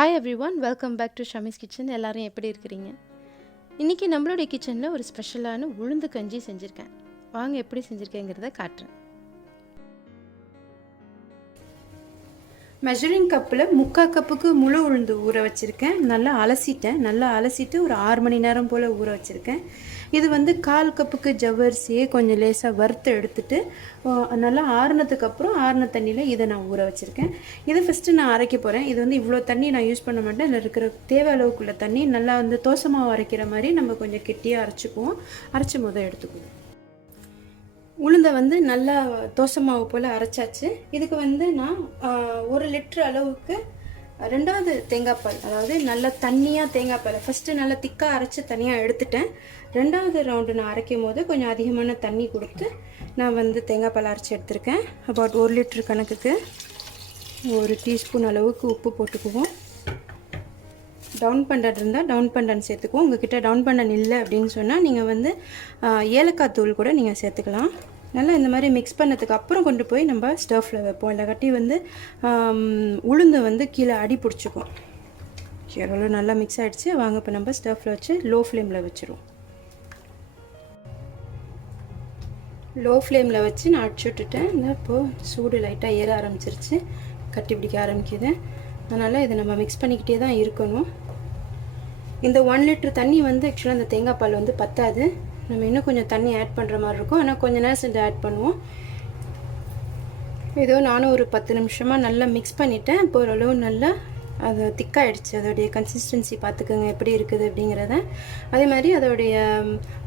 Hi everyone, welcome back to Shami's kitchen. எல்லோரும் எப்படி இருக்கிறீங்க? இன்றைக்கி நம்மளுடைய கிச்சனில் ஒரு ஸ்பெஷலான உளுந்து கஞ்சி செஞ்சுருக்கேன். வாங்க எப்படி செஞ்சுருக்கேங்கிறத காட்டுறேன். மெஷரிங் கப்பில் 3/4 கப்புக்கு முழு உளுந்து ஊற வச்சுருக்கேன். நல்லா அலசிட்டு ஒரு 6 மணி நேரம் போல் ஊற வச்சுருக்கேன். இது வந்து 1/4 கப்புக்கு ஜவ்வரிசியை கொஞ்சம் லேசாக வறுத்து எடுத்துட்டு நல்லா ஆறுனதுக்கப்புறம் ஆறுன தண்ணியில் இதை நான் ஊற வச்சுருக்கேன். இதை ஃபஸ்ட்டு நான் அரைக்க போகிறேன். இது வந்து இவ்வளோ தண்ணி நான் யூஸ் பண்ண மாட்டேன். இதில் இருக்கிற தேவை அளவுக்குள்ள தண்ணி நல்லா வந்து தோசை மாவு அரைக்கிற மாதிரி நம்ம கொஞ்சம் கெட்டியாக அரைச்சிக்குவோம். அரைச்சி எடுத்துக்குவோம். உளுந்தை வந்து நல்லா தோசை மாவு போல் அரைச்சாச்சு. இதுக்கு வந்து நான் 1 லிட்டர் அளவுக்கு 2வது தேங்காய் பால், அதாவது நல்லா தண்ணியாக தேங்காய் பால் ஃபஸ்ட்டு நல்லா திக்காக அரைச்சி தனியாக எடுத்துட்டேன். 2வது ரவுண்டு நான் அரைக்கும் போது கொஞ்சம் அதிகமான தண்ணி கொடுத்து நான் வந்து தேங்காய் பால் அரைச்சி எடுத்திருக்கேன். அபவுட் 1 லிட்டர் கணக்குக்கு 1 டீஸ்பூன் அளவுக்கு உப்பு போட்டுக்குவோம். டவுன் பண்டன் இருந்தால் டவுன் பண்டன் சேர்த்துக்குவோம். உங்ககிட்ட டவுன் பண்டன் இல்லை அப்படின்னு சொன்னால் நீங்கள் வந்து ஏலக்காய் தூள் கூட நீங்கள் சேர்த்துக்கலாம். நல்லா இந்த மாதிரி மிக்ஸ் பண்ணதுக்கு அப்புறம் கொண்டு போய் நம்ம ஸ்டவ்வில் வைப்போம். இல்லைக்காட்டி வந்து உளுந்து வந்து கீழே அடி பிடிச்சிக்கும். எவ்வளோ நல்லா மிக்ஸ் ஆகிடுச்சு. வாங்க இப்போ நம்ம ஸ்டவ்வில் வச்சு லோ ஃப்ளேமில் வச்சுருவோம். லோ ஃப்ளேமில் வச்சு நான் அடிச்சு விட்டுட்டேன். இப்போது சூடு லைட்டாக ஏற ஆரம்பிச்சிருச்சு, கட்டி பிடிக்க ஆரம்பிக்குது. அதனால் இதை நம்ம மிக்ஸ் பண்ணிக்கிட்டே தான் இருக்கணும். இந்த 1 லிட்டர் தண்ணி வந்து ஆக்சுவலாக அந்த தேங்காய் பால் வந்து பத்தாது. நம்ம இன்னும் கொஞ்சம் தண்ணி ஆட் பண்ணுற மாதிரி இருக்கும். ஆனால் கொஞ்சம் நேரம் செஞ்சு ஆட் பண்ணுவோம். ஏதோ நானும் ஒரு 10 நிமிஷமாக நல்லா மிக்ஸ் பண்ணிவிட்டேன். இப்போ ஓரளவு நல்லா அது திக்காகிடுச்சு. அதோடைய கன்சிஸ்டன்சி பார்த்துக்கோங்க எப்படி இருக்குது அப்படிங்கிறத. அதே மாதிரி அதோடைய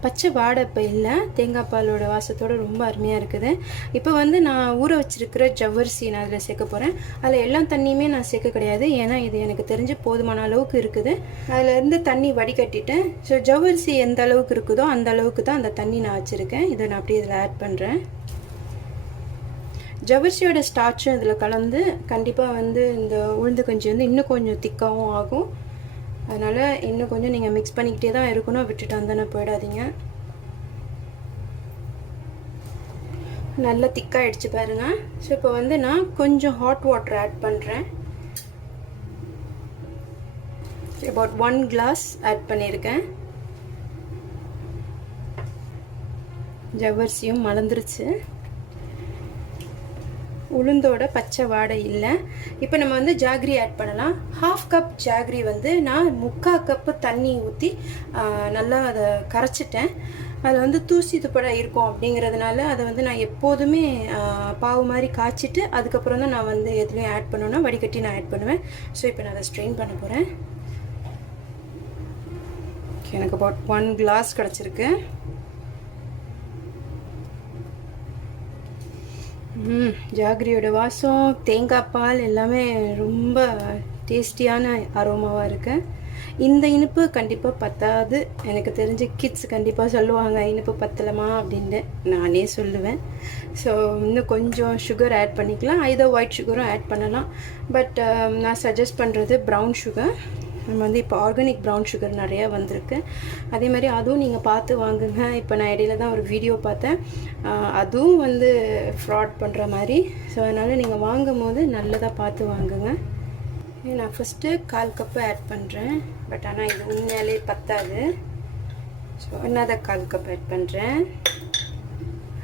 பச்சை வாடை இப்போ இல்லை. தேங்காய் பாலோட வாசத்தோடு ரொம்ப அருமையாக இருக்குது. இப்போ வந்து நான் ஊற வச்சுருக்கிற ஜவ்வரிசி நான் அதில் சேர்க்க போகிறேன். அதில் எல்லா தண்ணியுமே நான் சேர்க்க கிடையாது, ஏன்னா இது எனக்கு தெரிஞ்சு போதுமான அளவுக்கு இருக்குது. அதிலேருந்து தண்ணி வடிகட்டிட்டேன். ஸோ ஜவ்வரிசி எந்த அளவுக்கு இருக்குதோ அந்த அளவுக்கு தான் அந்த தண்ணி நான் வச்சுருக்கேன். இதை நான் அப்படியே இதில் ஆட் பண்ணுறேன். ஜவ்வரிசியோட ஸ்டார்ச்சும் இதில் கலந்து கண்டிப்பாக வந்து இந்த உளுந்து கஞ்சி வந்து இன்னும் கொஞ்சம் திக்காகவும் ஆகும். அதனால் இன்னும் கொஞ்சம் நீங்கள் மிக்ஸ் பண்ணிக்கிட்டே தான் இருக்கணும், விட்டுட்டு வந்தானே போயிடாதீங்க. நல்லா திக்காகிடுச்சு பாருங்கள். ஸோ இப்போ வந்து நான் கொஞ்சம் ஹாட் வாட்டர் ஆட் பண்ணுறேன். அபவுட் 1 கிளாஸ் ஆட் பண்ணியிருக்கேன். ஜவ்வரிசியும் மலர்ந்துருச்சு. உளுந்தோட பச்சை வாடை இல்லை. இப்போ நம்ம வந்து ஜாகரி ஆட் பண்ணலாம். 1/2 கப் ஜாகரி வந்து நான் 3/4 கப்பு தண்ணி ஊற்றி நல்லா அதை கரைச்சிட்டேன். அதில் வந்து தூசி துப்படா இருக்கும் அப்படிங்கிறதுனால அதை வந்து நான் எப்போதுமே பாவு மாதிரி காய்ச்சிட்டு அதுக்கப்புறம் தான் நான் வந்து எதுலேயும் ஆட் பண்ணணும்னா வடிகட்டி நான் ஆட் பண்ணுவேன். ஸோ இப்போ நான் அதை ஸ்ட்ரெயின் பண்ண போகிறேன். எனக்கு அபவுட் 1 கிளாஸ் கிடச்சிருக்கு. ஜாகரியோட வாசம், தேங்காய் பால் எல்லாமே ரொம்ப டேஸ்டியான அரோமாவாக இருக்குது. இந்த இனிப்பு கண்டிப்பாக பத்தாது. எனக்கு தெரிஞ்ச கிட்ஸ் கண்டிப்பாக சொல்லுவாங்க இனிப்பு பத்தலமா அப்படின்ட்டு. நானே சொல்லுவேன். ஸோ இன்னும் கொஞ்சம் சுகர் ஆட் பண்ணிக்கலாம். இதோ ஒயிட் சுகரும் ஆட் பண்ணலாம். பட் நான் சஜஸ்ட் பண்ணுறது ப்ரௌன் சுகர். நம்ம வந்து இப்போ ஆர்கானிக் ப்ரௌன் சுகர் நிறையா வந்திருக்கு. அதே மாதிரி அதுவும் நீங்கள் பார்த்து வாங்குங்க. இப்போ நான் இடையில தான் ஒரு வீடியோ பார்த்தேன், அதுவும் வந்து ஃப்ராட் பண்ணுற மாதிரி. ஸோ அதனால் நீங்கள் வாங்கும் போது நல்லதாக பார்த்து வாங்குங்க. நான் ஃபஸ்ட்டு 1/4 கப்பு ஆட் பண்ணுறேன். பட் ஆனால் இது உண்மையாலே பத்தாது. ஸோ என்னதை 1/4 கப் ஆட் பண்ணுறேன்.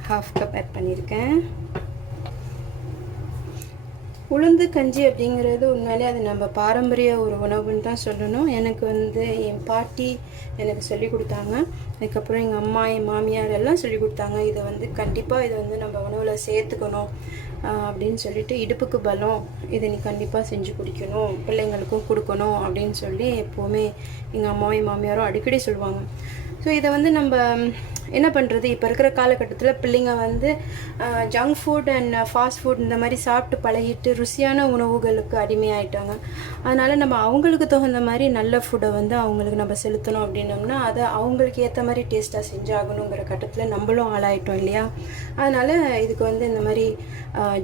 1/2 கப் ஆட் பண்ணியிருக்கேன். உளுந்து கஞ்சி அப்படிங்கிறது உண்மையிலே அது நம்ம பாரம்பரிய ஒரு உணவுன்னு தான் சொல்லணும். எனக்கு வந்து என் பாட்டி எனக்கு சொல்லி கொடுத்தாங்க. அதுக்கப்புறம் எங்கள் அம்மா, என் மாமியார் எல்லாம் சொல்லி கொடுத்தாங்க. இதை வந்து கண்டிப்பாக இதை வந்து நம்ம உணவில் சேர்த்துக்கணும் அப்படின்னு சொல்லிட்டு, இடுப்புக்கு பலம், இதை நீ கண்டிப்பாக செஞ்சு குடிக்கணும், பிள்ளைங்களுக்கும் கொடுக்கணும் அப்படின்னு சொல்லி எப்போவுமே எங்கள் அம்மாவும் என் மாமியாரும் அடிக்கடி சொல்லுவாங்க. ஸோ இதை வந்து நம்ம என்ன பண்ணுறது, இப்போ இருக்கிற காலகட்டத்தில் பிள்ளைங்க வந்து junk food and fast food இந்த மாதிரி சாப்பிட்டு பழகிட்டு ருசியான உணவுகளுக்கு அடிமையாயிட்டாங்க. அதனால் நம்ம அவங்களுக்கு தகுந்த மாதிரி நல்ல ஃபுட்டை வந்து அவங்களுக்கு நம்ம செலுத்தணும் அப்படின்னோம்னா அதை அவங்களுக்கு ஏற்ற மாதிரி டேஸ்ட்டாக செஞ்சாகணுங்கிற கட்டத்தில் நம்மளும் ஆளாயிட்டோம் இல்லையா. அதனால் இதுக்கு வந்து இந்த மாதிரி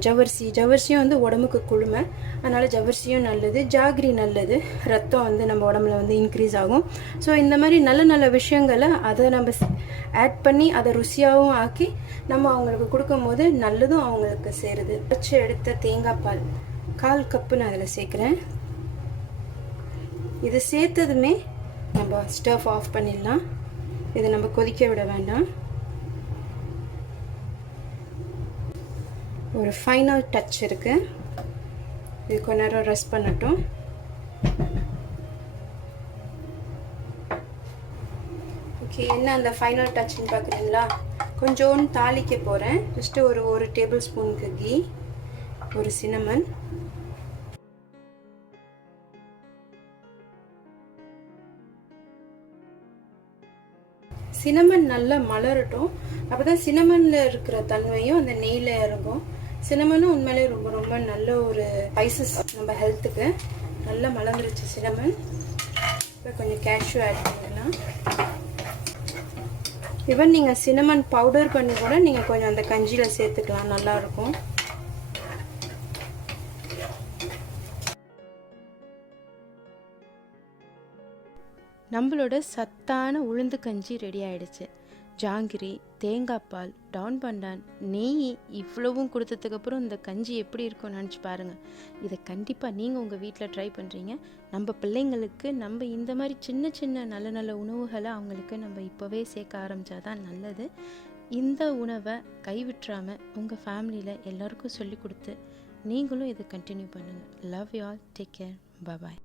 ஜவ்வரிசியும் வந்து உடம்புக்கு குளுமை. அதனால் ஜவ்வரிசியும் நல்லது, ஜாகரி நல்லது, ரத்தம் வந்து நம்ம உடம்புல வந்து இன்க்ரீஸ் ஆகும். ஸோ இந்த மாதிரி நல்ல நல்ல விஷயங்களை அதை நம்ம ஆட் பண்ணி அதை ருசியாகவும் ஆக்கி நம்ம அவங்களுக்கு கொடுக்கும்போது நல்லதும் அவங்களுக்கு சேருது. வச்சு எடுத்த தேங்காய் பால் 1/4 கப்பு நான் அதில் சேர்க்குறேன். இது சேர்த்ததுமே நம்ம ஸ்டவ் ஆஃப் பண்ணிடலாம். இதை நம்ம கொதிக்க விட வேண்டாம். ஒரு ஃபைனல் டச் இருக்குது. இது கொஞ்ச நேரம் ரெஸ்ட் பண்ணட்டும். ஓகே, என்ன அந்த ஃபைனல் டச்னு பார்க்குறீங்களா? கொஞ்சோண்டு தாளிக்க போகிறேன். ஜஸ்ட்டு ஒரு டேபிள் ஸ்பூனுக்கு கீ, ஒரு சின்னமன், சின்னமன் நல்லா மலரட்டும். அப்போ தான் சின்னமனில் இருக்கிற தன்மையும் அந்த நெய்யில் இறங்கும். சின்னமனும் உண்மையிலே ரொம்ப ரொம்ப நல்ல ஒரு ஸ்பைசஸ் நம்ம ஹெல்த்துக்கு. நல்லா மலர்ந்துருச்சு சின்னமன். இப்போ கொஞ்சம் கேஷ்யூ ஆட் பண்ணிடலாம். ஈவன் நீங்கள் சின்னமன் பவுடர் பண்ணி கூட நீங்கள் கொஞ்சம் அந்த கஞ்சியில் சேர்த்துக்கலாம், நல்லாயிருக்கும். நம்மளோட சத்தான உளுந்து கஞ்சி ரெடி ஆகிடுச்சு. ஜாங்கிரி, தேங்காய் பால், டவுன் பண்டான், நெய் இவ்வளவும் கொடுத்ததுக்கப்புறம் இந்த கஞ்சி எப்படி இருக்கும்னு நினச்சி பாருங்கள். இதை கண்டிப்பாக நீங்கள் உங்கள் வீட்டில் ட்ரை பண்ணுறீங்க. நம்ம பிள்ளைங்களுக்கு நம்ம இந்த மாதிரி சின்ன சின்ன நல்ல நல்ல உணவுகளை அவங்களுக்கு நம்ம இப்போவே சேர்க்க ஆரம்பித்தா தான் நல்லது. இந்த உணவை கைவிட்டுறாமல் உங்கள் ஃபேமிலியில் எல்லாருக்கும் சொல்லி கொடுத்து நீங்களும் இதை கண்டினியூ பண்ணுங்கள். Love you all. Take care. Bye.